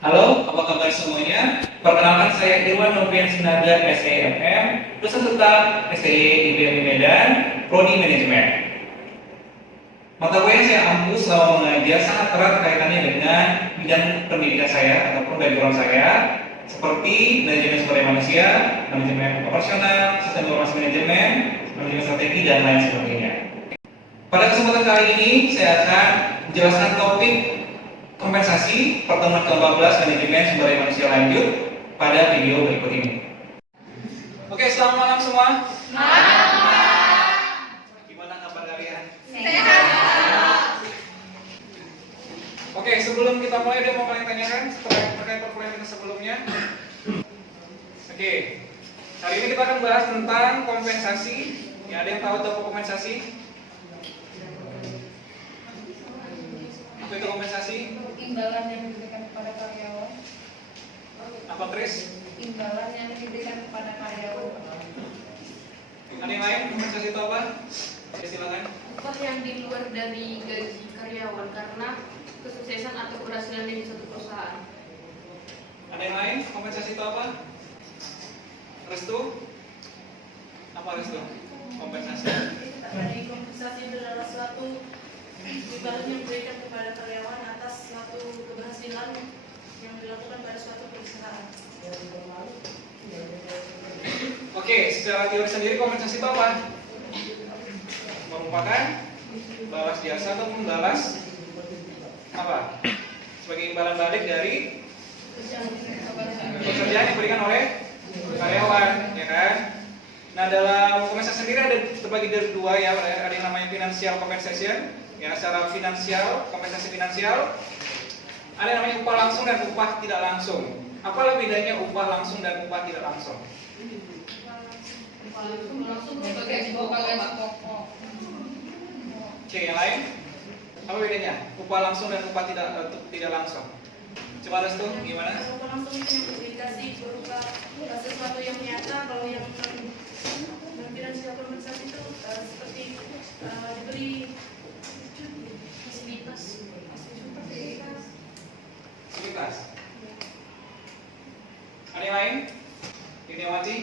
Halo, apa kabar semuanya? Perkenalkan saya Irwan Novian Sinaga, SEMM, dosen tetap STI IPB Medan, Prodi Manajemen. Mata kuliah yang saya ampu selama mengajar sangat erat kaitannya dengan bidang pendidikan saya ataupun background saya, seperti manajemen sumber daya manusia, manajemen operasional, sistem informasi manajemen, manajemen strategi, dan lain sebagainya. Pada kesempatan kali ini, saya akan menjelaskan topik kompensasi pertemuan ke-14 manajemen sumber daya manusia lanjut pada video berikut ini. Oke, selamat malam semua. Gimana kabar kalian? Sehat. Oke, sebelum kita mulai, ada mau kalian tanyakan terkait perkuliahan kita sebelumnya? Oke, hari ini kita akan bahas tentang kompensasi. Ya, ada yang tahu apa kompensasi? Apa itu kompensasi? Imbalan yang diberikan kepada karyawan. Apa, Chris? Imbalan yang diberikan kepada karyawan. Ada yang lain? Kompensasi itu apa? Ya, silakan. Upah yang di luar dari gaji karyawan karena kesuksesan atau keberhasilan di suatu perusahaan. Ada yang lain? Kompensasi itu apa? Restu? Apa restu? Kompensasi. Dari kompensasi adalah suatu imbalan yang diberikan kepada karyawan atas suatu keberhasilan yang dilakukan pada suatu perusahaan. Oke, secara teori sendiri kompensasi itu apa? Merupakan balas jasa atau membalas apa? Sebagai imbalan balik dari pekerjaan yang diberikan oleh karyawan, ya kan? Nah, dalam kompensasi sendiri ada terbagi dari dua ya, ada yang namanya financial compensation, ya secara finansial, kompensasi finansial. Ada yang namanya upah langsung dan upah tidak langsung. Apa bedanya upah langsung dan upah tidak langsung? Langsung sebagai gaji pokok. Oke, yang lain? Apa bedanya? Upah langsung dan upah tidak langsung. Coba Restu, gimana? Kalau langsung itu yang dikasih berupa sesuatu yang nyata, kalau yang finansial kompensasi itu seperti diberi fasilitas. Fasilitas. Ada yang lain? Ini Wati?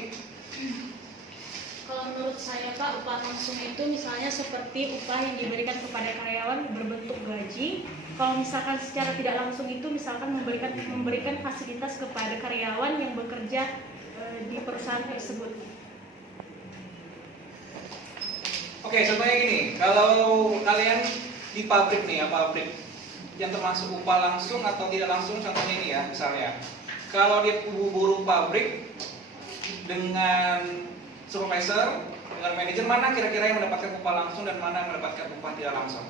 Kalau menurut saya Pak, upah langsung itu misalnya seperti upah yang diberikan kepada karyawan berbentuk gaji. Kalau misalkan secara tidak langsung itu misalkan memberikan fasilitas kepada karyawan yang bekerja di perusahaan tersebut. Oke, contohnya gini, kalau kalian di pabrik nih ya, pabrik yang termasuk upah langsung atau tidak langsung, contohnya ini ya, misalnya kalau dia buruh pabrik dengan supervisor, dengan manajer, mana kira-kira yang mendapatkan upah langsung dan mana yang mendapatkan upah tidak langsung?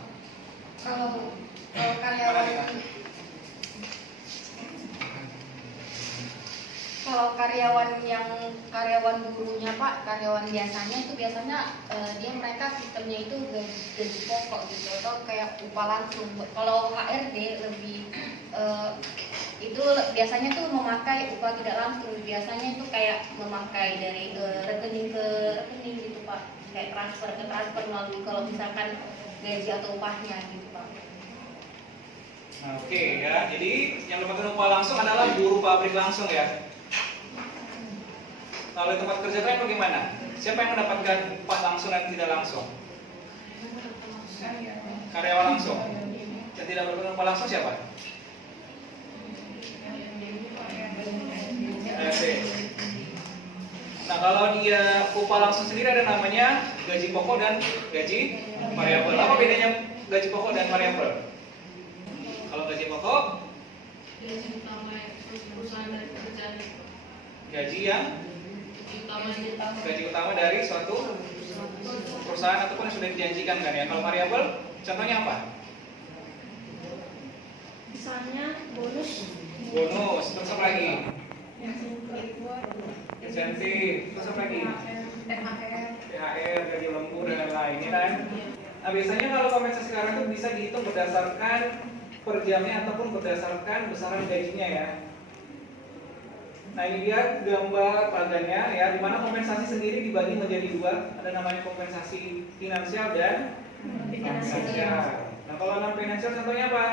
Kalau Mana karyawan nih, Kak? kalau karyawan buruhnya Pak, karyawan biasanya itu mereka sistemnya itu gaji pokok gitu atau kayak upah langsung. Kalau HRD lebih itu biasanya tuh memakai upah tidak langsung. Biasanya itu kayak memakai dari rekening ke rekening gitu Pak, kayak transfer ke transfer melalui kalau misalkan gaji atau upahnya gitu Pak. Nah, oke ya, jadi yang mendapatkan upah langsung adalah buruh pabrik langsung ya. Kalau di tempat kerja kalian bagaimana? Siapa yang mendapatkan upah langsung dan tidak langsung? Karyawan langsung. Yang tidak mendapatkan upah langsung siapa? HRD. Nah, kalau dia upah langsung sendiri ada namanya gaji pokok dan gaji variabel. Apa bedanya gaji pokok dan variabel? Kalau gaji pokok, Gaji utama perusahaan dari pekerjaan itu. gaji yang gaji utama dari suatu perusahaan ataupun yang sudah dijanjikan kan ya. Kalau variabel, contohnya apa? Misalnya bonus. Bonus, terus apa lagi? Insentif, terus apa lagi? THR, gaji lembur dan lain-lain kan. Nah, biasanya kalau kompensasi sekarang itu bisa dihitung berdasarkan per jamnya ataupun berdasarkan besaran gajinya ya. Nah, ini dia gambar tagannya ya, di mana kompensasi sendiri dibagi menjadi dua, ada namanya kompensasi finansial dan non finansial. Nah, kalau non finansial contohnya apa?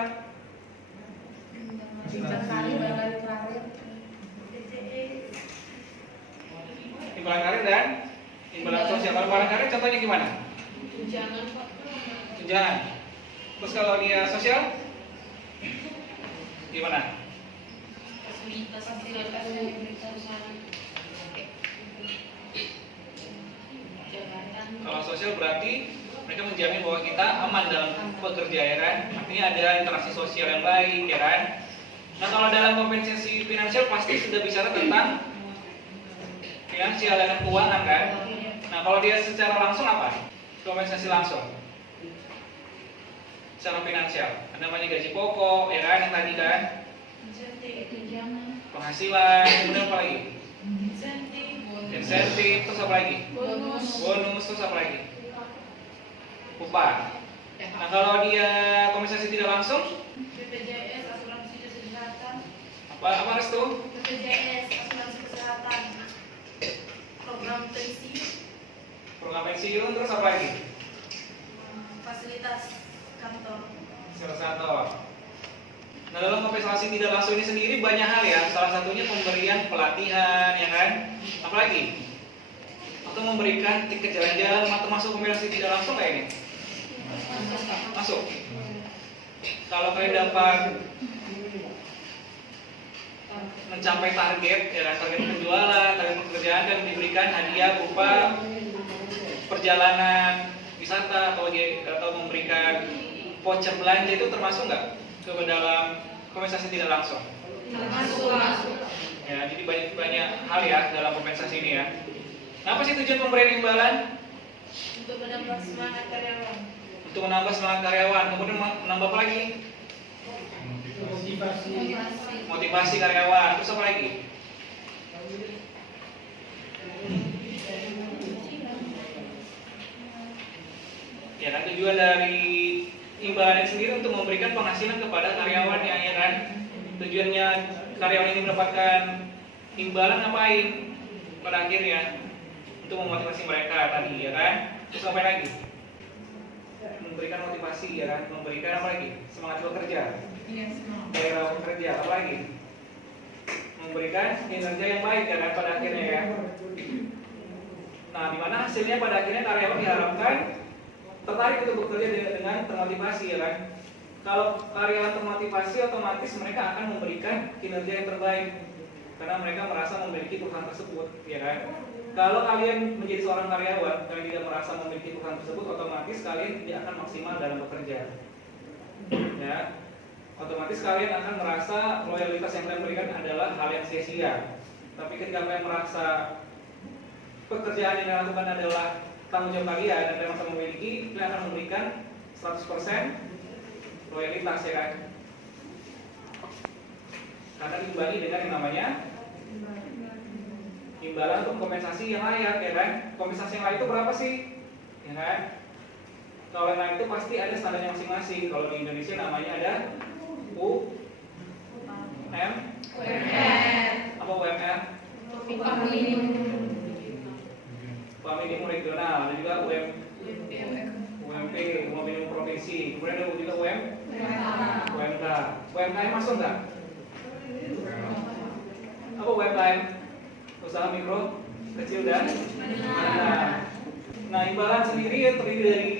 Imbalan Kalau barang karet contohnya gimana? Tunjangan Pak. Tunjangan. Terus kalau dia sosial gimana? Fasilitas perusahaan. Jabatan. Kalau sosial berarti mereka menjamin bahwa kita aman dalam bekerja, ya kan? Artinya ada interaksi sosial yang baik, ya kan? Nah, kalau dalam kompensasi finansial pasti sudah bicara tentang finansial dan keuangan, kan? Nah, kalau dia secara langsung apa? Kompensasi langsung. Secara finansial, ada namanya gaji pokok, ya kan? Yang tadi kan? Penghasilan, kemudian apa lagi? Insentif, terus apa lagi? Bonus, terus apa lagi? Upah. Nah, kalau dia kompensasi tidak langsung, BPJS, asuransi kesehatan, apa restu? BPJS, asuransi kesehatan, program pensiun, Program pensiun, terus apa lagi? fasilitas kantor. Salah satu. Nah, dalam kompensasi tidak langsung ini sendiri banyak hal ya. Salah satunya pemberian pelatihan, ya kan? Apalagi? Atau memberikan tiket jalan-jalan atau masuk kompensasi tidak langsung kayak ini? Masuk. Kalau kalian dapat mencapai target, ya kan? Target penjualan, target pekerjaan, dan diberikan hadiah berupa perjalanan wisata atau memberikan voucher belanja, itu termasuk nggak ke dalam kompensasi tidak langsung? Masuk. Ya, jadi banyak hal ya dalam kompensasi ini ya. Nah, apa sih tujuan pemberian imbalan? Untuk menambah semangat karyawan. Untuk menambah semangat karyawan. Kemudian menambah apa lagi? Motivasi karyawan. Terus apa lagi? Ya kan, tujuan dari imbalan sendiri untuk memberikan penghasilan kepada karyawannya, ya kan? Tujuannya karyawan ini mendapatkan imbalan ngapain? Pada akhirnya untuk memotivasi mereka tadi, ya kan? Terus apa lagi? Memberikan motivasi, ya kan? Memberikan apa lagi? Semangat bekerja. Gairah bekerja, apa lagi? Memberikan kinerja yang baik, ya kan? Pada akhirnya ya. Nah, di mana hasilnya pada akhirnya karyawan diharapkan tertarik untuk bekerja dengan termotivasi, ya kan? Kalau karyawan termotivasi, otomatis mereka akan memberikan kinerja yang terbaik karena mereka merasa memiliki perusahaan tersebut, ya kan? Kalau kalian menjadi seorang karyawan, kalian tidak merasa memiliki perusahaan tersebut, otomatis kalian tidak akan maksimal dalam bekerja, ya. Otomatis kalian akan merasa loyalitas yang kalian berikan adalah hal yang sia-sia. Tapi ketika kalian merasa pekerjaan yang kalian lakukan adalah tanggung jawab kalian dan kalian merasa memiliki, kalian akan memberikan 100% loyalitas, ya kan? Karena diimbangi dengan yang namanya imbalan untuk kompensasi yang layak, ya kan? Kompensasi yang layak itu berapa sih? Ya kan? Kalau yang layak itu pasti ada standarnya masing-masing. Kalau di Indonesia namanya ada UMR. Apa UMR? Upah minimum. Upah minimum regional, ada juga UMP, upah minimum provinsi. Kemudian ada juga UMK. UMKM masuk nggak? Apa UMKM? Usaha mikro, kecil dan menengah. Nah, imbalan sendiri ya terdiri dari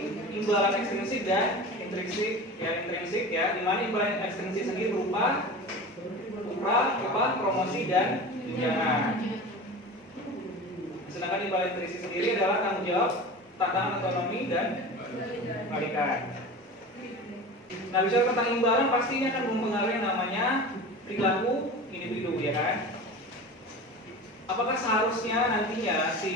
imbalan ekstrinsik dan intrinsik, ya. Di mana imbalan ekstrinsik sendiri berupa upah, promosi dan tunjangan. Sedangkan imbalan intrinsik sendiri adalah tanggung jawab, tantangan otonomi dan kebalikan. Nah, bicara tentang imbalan pastinya akan mempengaruhi namanya perilaku individu, ya kan? Apakah seharusnya nantinya si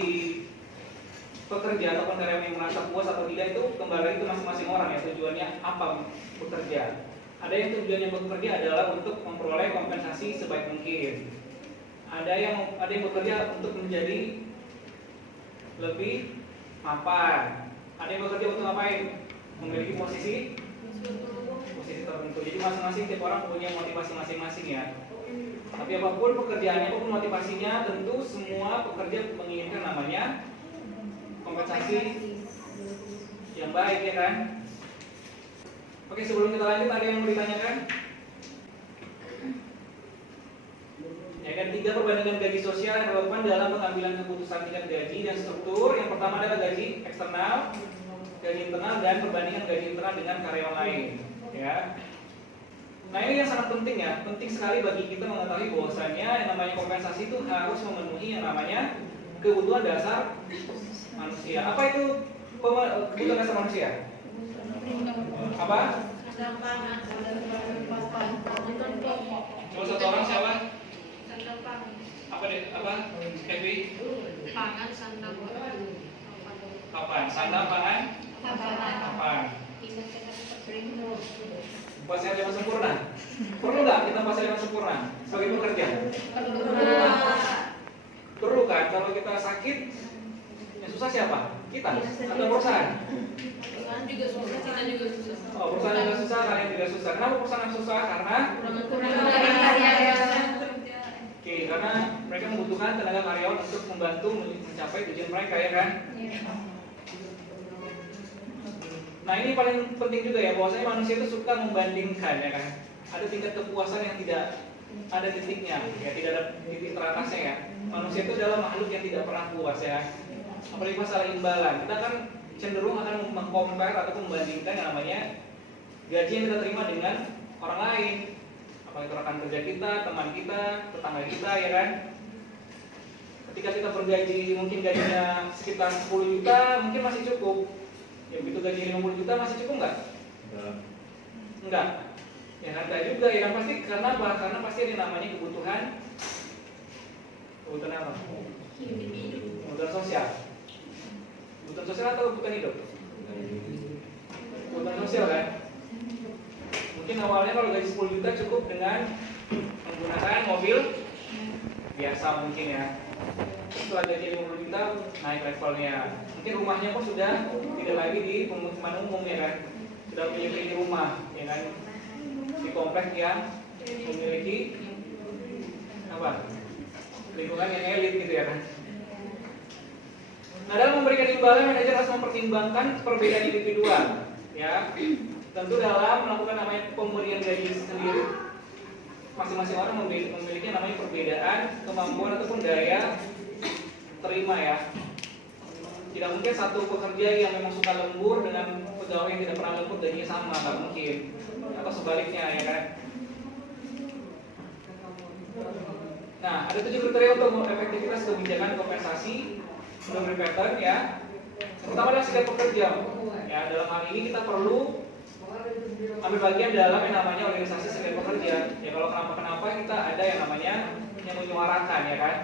pekerja ataupun karyawan yang merasa puas atau tidak itu kembali lagi ke masing-masing orang ya, tujuannya apa bekerja. Ada yang tujuannya bekerja adalah untuk memperoleh kompensasi sebaik mungkin. Ada yang bekerja untuk menjadi lebih mapan. Ada yang bekerja untuk ngapain? Memiliki posisi tertentu. Jadi masing-masing tiap orang punya motivasi masing-masing ya. Tapi apapun pekerjaannya, apapun motivasinya, tentu semua pekerja menginginkan namanya kompensasi yang baik, ya kan? Oke, sebelum kita lanjut, ada yang mau ditanyakan? Ya kan, 3 perbandingan gaji sosial yang relevan dalam pengambilan keputusan tingkat gaji dan struktur. Yang pertama adalah gaji eksternal, gaji internal, dan perbandingan gaji internal dengan karyawan lain. Ya. Nah ini yang sangat penting ya, penting sekali bagi kita mengetahui bahwasannya yang namanya kompensasi itu harus memenuhi yang namanya kebutuhan dasar manusia. Apa itu kebutuhan dasar manusia? Apa? Coba satu orang siapa? Sandang pangan. Apa deh? Apa? Kevin? Pangan, sandang, Kapan? Sandang, pangan? Kapan? Pasal yang sempurna. Perlu nggak kita pasal yang sempurna sebagai pekerja? Perlu kan? Kalau kita sakit, yang susah siapa? Kita atau perusahaan? Perusahaan juga susah, kita juga susah. Oh, perusahaan juga susah, kalian juga susah. Kenapa perusahaan yang susah? Karena oke, karena mereka membutuhkan tenaga karyawan untuk membantu mencapai tujuan mereka, ya kan? Nah ini paling penting juga ya, bahwasanya manusia itu suka membandingkan, ya kan? Ada tingkat kepuasan yang tidak ada titiknya, ya tidak ada titik teratasnya ya. Manusia itu adalah makhluk yang tidak pernah puas ya. Apalagi masalah imbalan, kita kan cenderung akan meng-compare ataupun membandingkan yang namanya gaji yang kita terima dengan orang lain, apalagi rekan kerja kita, teman kita, tetangga kita, ya kan? Ketika kita bergaji, mungkin gajinya sekitar 10 juta, mungkin masih cukup. Ya begitu gaji 50 juta masih cukup nggak? Enggak. Ya kan enggak juga ya kan, pasti karena apa? Karena pasti ada namanya kebutuhan apa? Kebutuhan sosial. Kebutuhan sosial atau kebutuhan hidup? Kebutuhan sosial kan? Mungkin awalnya kalau gaji 10 juta cukup dengan menggunakan mobil biasa mungkin ya. Setelah gaji 50 juta naik levelnya. Mungkin rumahnya pun sudah tidak lagi di pemukiman umum ya kan. Sudah memiliki rumah ya kan. Di komplek yang memiliki apa? Lingkungan yang elit gitu ya kan. Nah dalam memberikan imbalan, manajer harus mempertimbangkan perbedaan individual ya. Tentu dalam melakukan namanya pemberian gaji sendiri, masing-masing orang memiliki namanya perbedaan kemampuan ataupun daya terima ya. Tidak mungkin satu pekerja yang memang suka lembur dengan pegawai yang tidak pernah lembur gajinya sama, nggak mungkin. Atau sebaliknya ya kan. Nah ada 7 kriteria untuk efektivitas kebijakan kompensasi menurut pattern ya. Pertama adalah serikat pekerja. Ya dalam hal ini kita perlu ambil bagian dalam yang namanya organisasi serikat pekerja. Ya kalau kenapa kita ada yang namanya yang menyuarakan ya kan.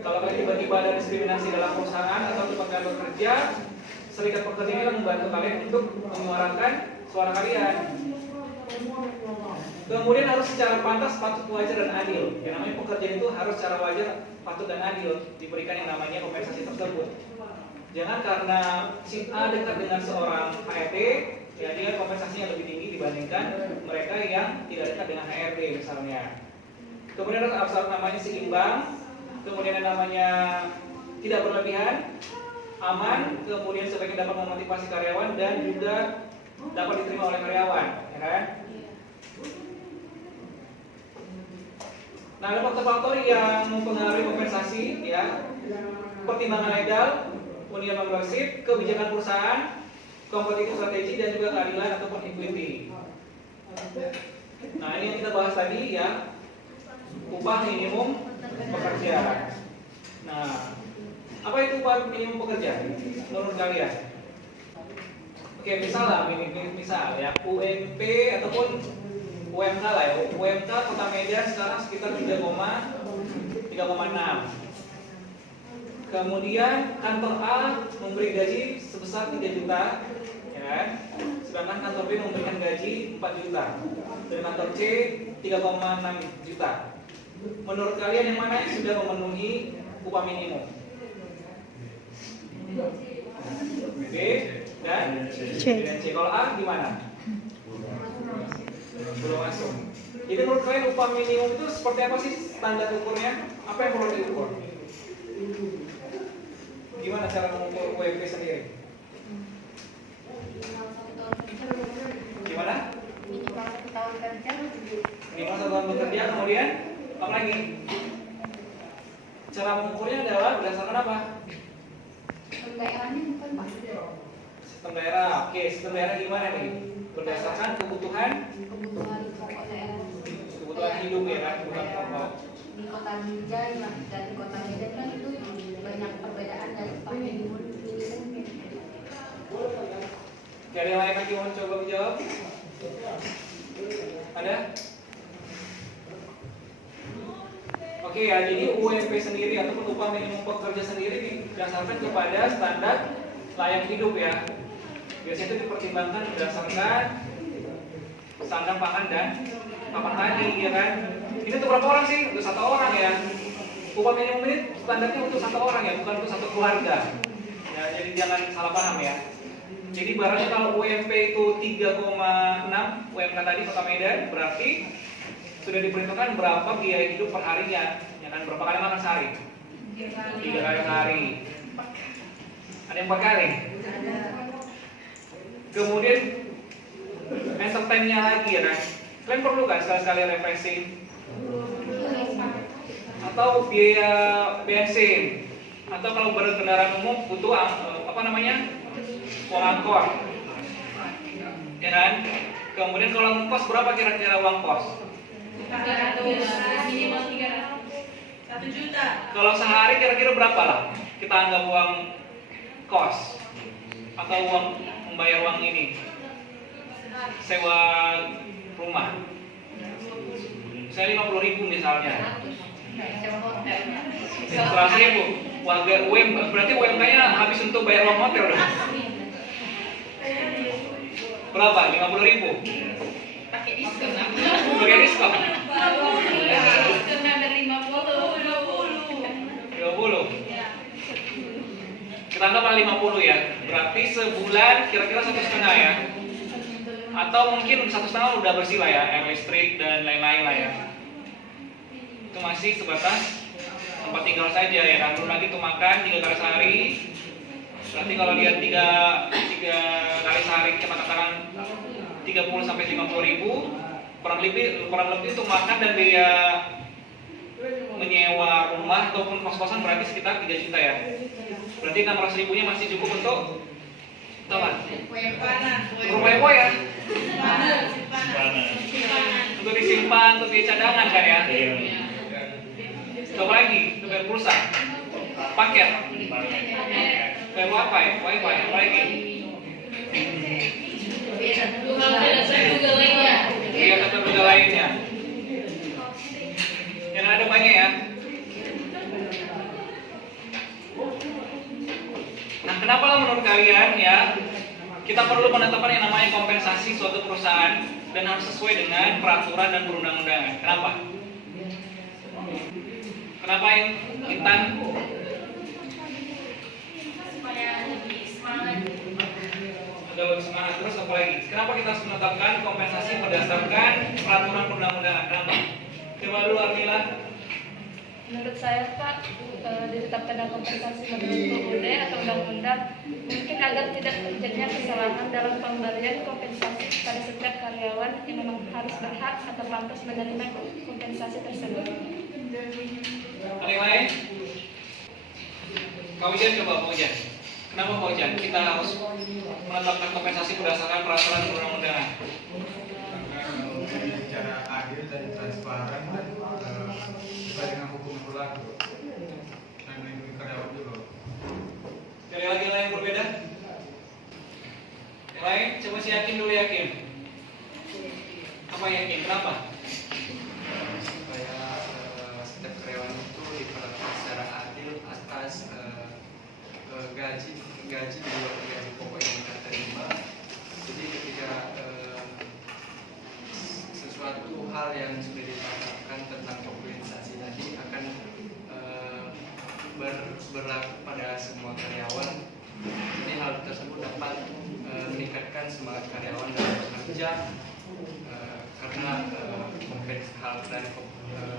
Kalau kalian tiba-tiba ada diskriminasi dalam perusahaan atau tempat kalian bekerja, serikat pekerja ini akan membantu kalian untuk menyuarakan suara kalian. Kemudian harus secara pantas, patut, wajar, dan adil. Yang namanya pekerjaan itu harus secara wajar, patut, dan adil diberikan yang namanya kompensasi tersebut. Jangan karena si A dekat dengan seorang HRD, ya dia kompensasinya lebih tinggi dibandingkan mereka yang tidak dekat dengan HRD misalnya. Kemudian harus namanya seimbang, kemudian yang namanya tidak berlebihan, aman, kemudian sebaiknya dapat memotivasi karyawan dan juga dapat diterima oleh karyawan, ya kan? Nah, ada faktor-faktor yang mempengaruhi kompensasi, ya, pertimbangan legal, union membership, kebijakan perusahaan, kompetitif strategi, dan juga keadilan ataupun equity. Nah, ini yang kita bahas tadi, ya, upah minimum pekerja. Nah, apa itu upah minimum pekerja menurut kalian? Oke, misal ya UMP ataupun UMK lah ya. UMK Kota Medan sekarang sekitar 3,6. Kemudian kantor A memberi gaji sebesar 3 juta, ya kan? Sedangkan kantor B memberikan gaji 4 juta. Dan kantor C 3,6 juta. Menurut kalian yang mana yang sudah memenuhi upah minimum? B dan C. Kalau A gimana? Belum masuk. Jadi menurut kalian upah minimum itu seperti apa sih standar ukurnya? Apa yang perlu diukur? Gimana cara mengukur UMP sendiri? Gimana? Minimal 1 tahun kerja. Minimal 1 tahun bekerja, kemudian apa lagi? Cara mengukurnya adalah berdasarkan apa? Daerahnya bukan Pak. Sistem daerah. Oke, sistem daerah gimana nih? Berdasarkan kebutuhan Pokok daerah. kebutuhan hidup ya kan, kebutuhan pokok. Di kota Binjai dan di kota Medan kan itu banyak perbedaan dari upah minimum. Oke, ada yang lain lagi mau coba menjawab? Ada? Oke ya, jadi UMP sendiri ataupun upah minimum pekerja sendiri didasarkan kepada standar layak hidup ya. Biasanya itu dipertimbangkan berdasarkan sandang pangan dan papan tani ya kan. Ini untuk berapa orang sih? Untuk satu orang ya. Upah minimum ini standarnya untuk satu orang ya, bukan untuk satu keluarga. Ya, jadi jangan salah paham ya. Jadi barangnya kalau UMP itu 3,6 UMK tadi Kota Medan, berarti sudah diperhitungkan berapa biaya hidup per harinya, ya kan, berapa kali makan sehari? 3 kali sehari. Ada yang 4 kali? Kemudian entertainnya lagi ya kan. Kalian perlu kan sekali-sekali refreshing? Atau biaya bensin? Atau kalau berkendaraan umum butuh apa namanya? Uang angkot. Ya kan? Kemudian kalau ongkos berapa kira-kira uang kos? 300, minimal 300. 1 juta. Kalau sehari kira-kira berapa lah? Kita anggap uang kos atau uang membayar uang ini sewa rumah. Saya 50.000 misalnya. 100.000. Warga berarti UMK-nya habis untuk bayar uang hotel dong. Berapa? 50.000. Pakai diskon apa? Pakai diskon. Diskon ada 50. 20. Kita anggap 50 ya. Berarti sebulan kira-kira 1,5 ya. Atau mungkin 1,5 udah bersih lah ya, air listrik dan lain-lain lah ya. Itu masih sebatas tempat tinggal saja ya kan. Belum lagi tuh makan 3 kali sehari. Berarti kalau dia 3 kali sehari kita katakan 30 sampai 50.000, kurang lebih untuk makan dan biaya menyewa rumah ataupun kos-kosan berarti sekitar 3 juta ya. Berarti 600.000-nya masih cukup untuk teman. Rumah Epo ya. Untuk disimpan, untuk dicadangan kan ya. Coba lagi, untuk bayar pulsa, paket, bayar apa ya, wifi, apa lagi? Iya, tetap juga lainnya. Yang ada banyak ya. Nah, kenapa lah menurut kalian ya kita perlu menetapkan yang namanya kompensasi suatu perusahaan dan harus sesuai dengan peraturan dan perundang-undangan? Kenapa? Kenapa Intan? Supaya lebih semangat. Agar lebih semangat. Terus apa lagi? Kenapa kita harus menetapkan kompensasi berdasarkan peraturan perundang-undangan? Kenapa? Coba dulu Armila. Menurut saya Pak, ditetapkan kompensasi menurut UUD atau undang-undang mungkin agar tidak terjadinya kesalahan dalam pemberian kompensasi pada setiap karyawan yang memang harus berhak atau pantas menerima kompensasi tersebut. Ada yang lain? Kau Ujan coba Pak Ujan. Kenapa Pak Ujan? Kita harus menetapkan kompensasi berdasarkan peraturan perundang-undangan. Karena secara adil dan transparan dan sesuai dengan hukum yang berlaku dan melindungi karyawan juga. Cari lagi yang lain berbeda? Yang lain? Coba si Yakin dulu Yakin. Apa Yakin? Kenapa? Supaya setiap karyawan itu diperlakukan secara adil atas gaji di luar gaji pokok yang mereka terima. Jadi ketika sesuatu hal yang sudah ditetapkan tentang kompensasi tadi akan berlaku pada semua karyawan. Jadi hal tersebut dapat meningkatkan semangat karyawan dalam bekerja karena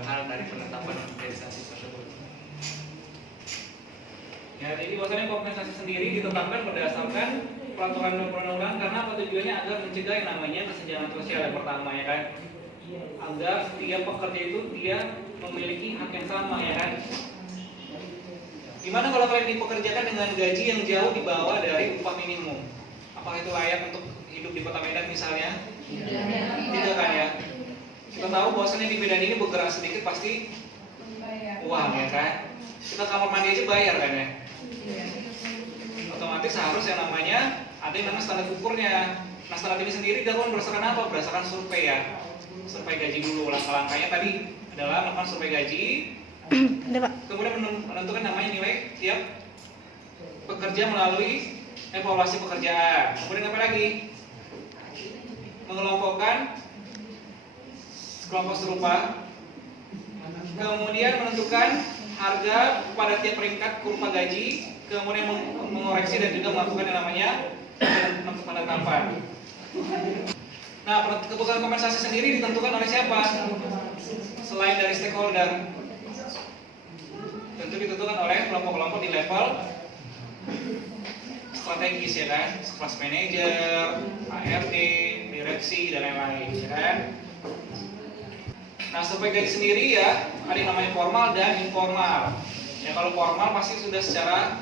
hal dari penetapan kompensasi tersebut. Ya, jadi bahwasanya kompensasi sendiri ditetapkan berdasarkan peraturan dan perundang-undangan karena apa tujuannya agar mencegah yang namanya kesenjangan sosial yang pertama ya kan. Agar setiap pekerja itu dia memiliki hak yang sama ya kan. Gimana kalau kalian dipekerjakan dengan gaji yang jauh di bawah dari upah minimum? Apakah itu layak untuk hidup di Kota Medan misalnya? Tidak kan ya? Kita tahu bahwasannya di Medan ini bergerak sedikit pasti uang ya kan? Kita kamar mandi aja bayar kan ya? Otomatis harus yang namanya ada yang namanya standar ukurnya. Nah standar ini sendiri dilakukan berdasarkan apa? Berdasarkan survei ya. Survei gaji dulu, langkah-langkahnya tadi adalah melakukan survei gaji, kemudian menentukan namanya nilai tiap pekerja melalui evaluasi pekerjaan. Kemudian apa lagi? Mengelompokkan kelompok serupa, kemudian menentukan harga pada tiap peringkat kurva gaji, kemudian mengoreksi dan juga melakukan yang namanya penetapan. Nah, keputusan kompensasi sendiri ditentukan oleh siapa? Selain dari stakeholder, tentu ditentukan oleh kelompok-kelompok di level strategis ya kan, kelas manajer, HRD, direksi dan lain-lain ya kan. Nah, survei gaji sendiri ya ada yang namanya formal dan informal. Ya kalau formal pasti sudah secara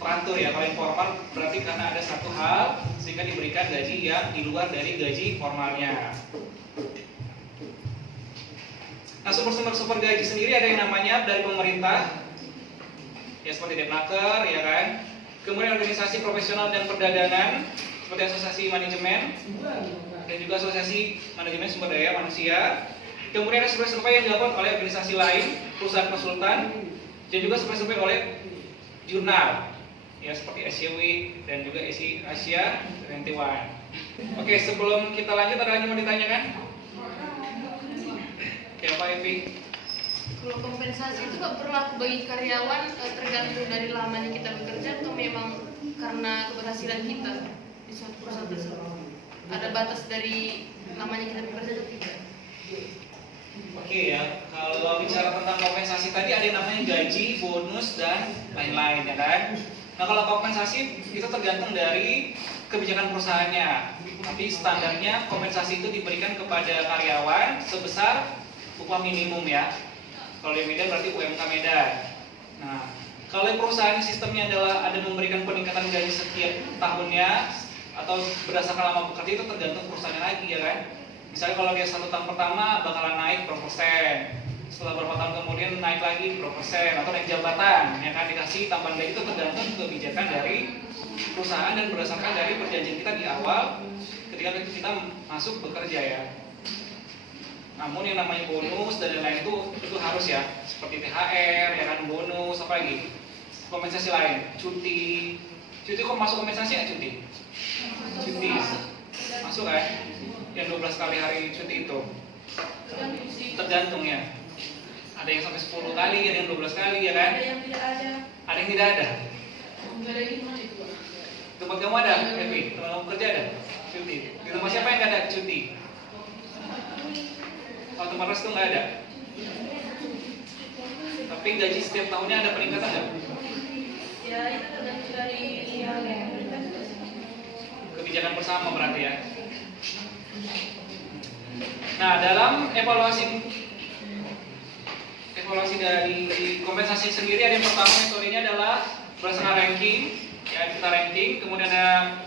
teratur ya. Kalau informal berarti karena ada satu hal sehingga diberikan gaji yang di luar dari gaji formalnya. Nah, sumber gaji sendiri ada yang namanya dari pemerintah, ya seperti Depnaker, ya kan. Kemudian organisasi profesional dan perdagangan seperti asosiasi manajemen dan juga asosiasi manajemen sumber daya manusia. Kemudian ada survei yang dilakukan oleh organisasi lain, perusahaan konsultan, dan juga survei oleh jurnal, ya seperti Asia Week dan juga Asia 21. Oke, sebelum kita lanjut ada lagi mau ditanyakan? Oke, Pak Evi. Kalau kompensasi itu nggak berlaku bagi karyawan tergantung dari lamanya kita bekerja atau memang karena keberhasilan kita di suatu perusahaan tersebut? Ada batas dari lamanya kita bekerja atau tidak? Oke ya, kalau bicara tentang kompensasi tadi ada yang namanya gaji, bonus, dan lain-lain ya kan. Nah kalau kompensasi itu tergantung dari kebijakan perusahaannya. Tapi standarnya kompensasi itu diberikan kepada karyawan sebesar upah minimum ya. Kalau di Medan berarti UMK Medan. Nah kalau perusahaan sistemnya adalah ada memberikan peningkatan gaji setiap tahunnya atau berdasarkan lama bekerja itu tergantung perusahaannya lagi ya kan. Misalnya kalau dia 1 tahun pertama bakalan naik berapa persen, setelah beberapa tahun kemudian naik lagi berapa persen, atau naik jabatan, yang akan dikasih tambahan gaji itu tergantung kebijakan dari perusahaan dan berdasarkan dari perjanjian kita di awal ketika kita masuk bekerja ya. Namun yang namanya bonus dan lain-lain itu harus ya, seperti THR, ya kan bonus, apa lagi? Kompensasi lain, cuti kok masuk kompensasi ya cuti? Cuti masuk kan? Yang 12 kali hari cuti itu tergantung ya. Ada yang sampai 10 kali, ada yang 12 kali ya kan? Ada yang tidak ada. Ada yang tidak ada. Enggak ada gimana itu? Tempat kamu ada, Evi? Tempat kamu kerja ada? Cuti. Di rumah siapa yang nggak ada cuti? Kalau tempat restu nggak ada. Tapi gaji setiap tahunnya ada peningkatan nggak? Ya itu tergantung dari Kebijakan bersama berarti ya. Nah, dalam evaluasi dari kompensasi sendiri ada yang pertama metodenya adalah berdasarkan ranking, ya kita ranking, kemudian ada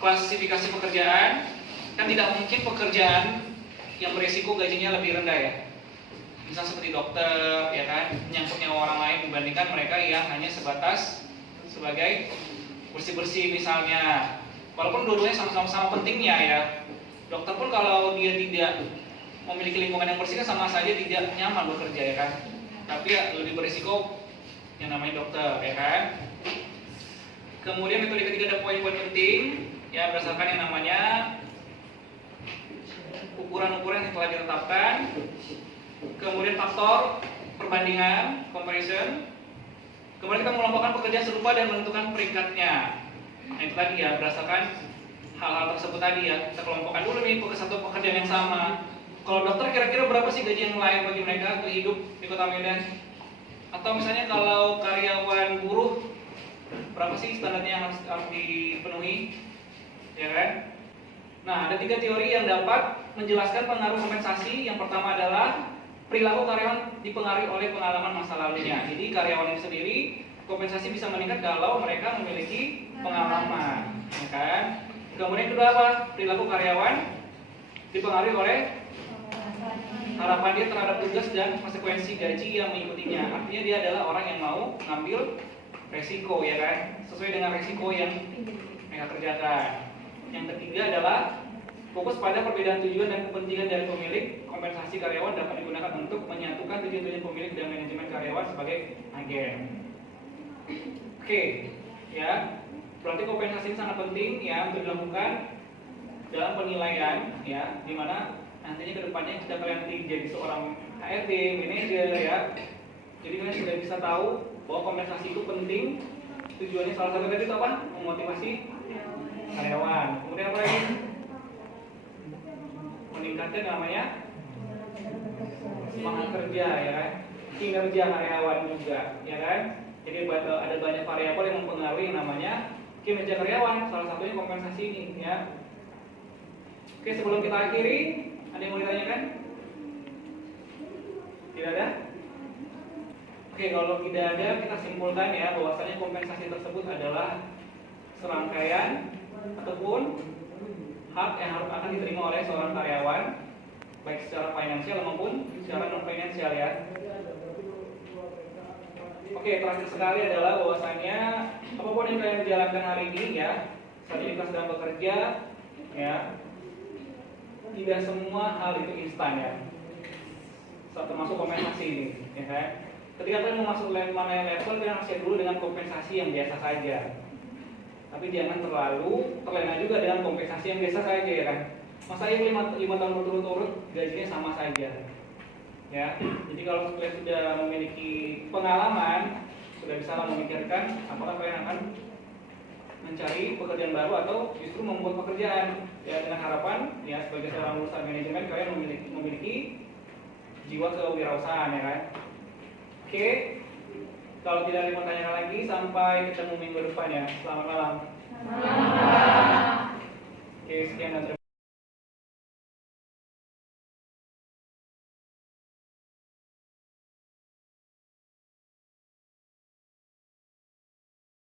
klasifikasi pekerjaan. Kan tidak mungkin pekerjaan yang beresiko gajinya lebih rendah ya. Misal seperti dokter, ya kan, menyangkut nyawa orang lain dibandingkan mereka yang hanya sebatas sebagai bersih-bersih misalnya. Walaupun dua-duanya sama-sama pentingnya ya. Dokter pun kalau dia tidak memiliki lingkungan yang bersih kan sama saja tidak nyaman bekerja ya kan. Tapi ya lebih berisiko yang namanya dokter ya kan. Kemudian metode ketiga ada poin-poin penting ya berdasarkan yang namanya ukuran-ukuran yang telah ditetapkan. Kemudian faktor perbandingan comparison. Kemudian kita mengelompokkan pekerjaan serupa dan menentukan peringkatnya. Nah itu tadi ya berdasarkan hal-hal tersebut tadi ya kita kelompokkan dulu nih satu pekerjaan yang sama. Kalau dokter kira-kira berapa sih gaji yang layak bagi mereka untuk hidup di Kota Medan? Atau misalnya kalau karyawan buruh berapa sih standarnya yang harus dipenuhi? Ya kan? Nah ada 3 teori yang dapat menjelaskan pengaruh kompensasi. Yang pertama adalah perilaku karyawan dipengaruhi oleh pengalaman masa lalunya. Jadi karyawan ini sendiri kompensasi bisa meningkat kalau mereka memiliki pengalaman, ya kan? Kemudian kedua apa? Perilaku karyawan dipengaruhi oleh harapan dia terhadap tugas dan konsekuensi gaji yang mengikutinya. Artinya dia adalah orang yang mau ngambil resiko, ya kan? Sesuai dengan resiko yang mereka kerjakan. Yang ketiga adalah fokus pada perbedaan tujuan dan kepentingan dari pemilik. Kompensasi karyawan dapat digunakan untuk menyatukan tujuan-tujuan pemilik dan manajemen karyawan sebagai agen. Oke, ya. Berarti kompensasi ini sangat penting ya untuk dilakukan dalam penilaian, ya, di mana nantinya kedepannya jika kalian nanti jadi seorang HRD, manajer, ya. Jadi kalian sudah bisa tahu bahwa kompensasi itu penting. Tujuannya salah satu tadi itu apa? Memotivasi karyawan. Kemudian apa lagi? Meningkatkan namanya semangat kerja, ya kan? Kinerja karyawan juga, ya kan? Jadi ada banyak variabel yang mempengaruhi yang namanya kinerja karyawan. Salah satunya kompensasi ini, ya. Oke, sebelum kita akhiri, ada yang mau ditanyakan? Tidak ada? Oke, kalau tidak ada, kita simpulkan ya bahwasanya kompensasi tersebut adalah serangkaian ataupun hak yang harus akan diterima oleh seorang karyawan, baik secara finansial maupun secara non finansial, ya. Oke, terakhir sekali adalah bahwasanya apapun yang kalian jalankan hari ini, ya, saat ini kita sedang bekerja, ya, tidak semua hal itu instan, ya. Termasuk kompensasi ini, ya kan? Ketika kalian mau masuk mana level, kalian harus cek dulu dengan kompensasi yang biasa saja. Tapi jangan terlalu terlena juga dengan kompensasi yang biasa saja, ya kan? Masa ya 5 tahun berturut-turut gajinya sama saja, ya. Jadi kalau kalian sudah memiliki pengalaman, sudah bisa memikirkan apakah kalian akan mencari pekerjaan baru atau justru membuat pekerjaan, ya, dengan harapan ya sebagai seorang lulusan manajemen kalian memiliki jiwa kewirausahaan, ya kan? Oke, kalau tidak ada yang mau tanya lagi, sampai ketemu minggu depan, ya. Selamat malam. Oke, sekian dan terima kasih.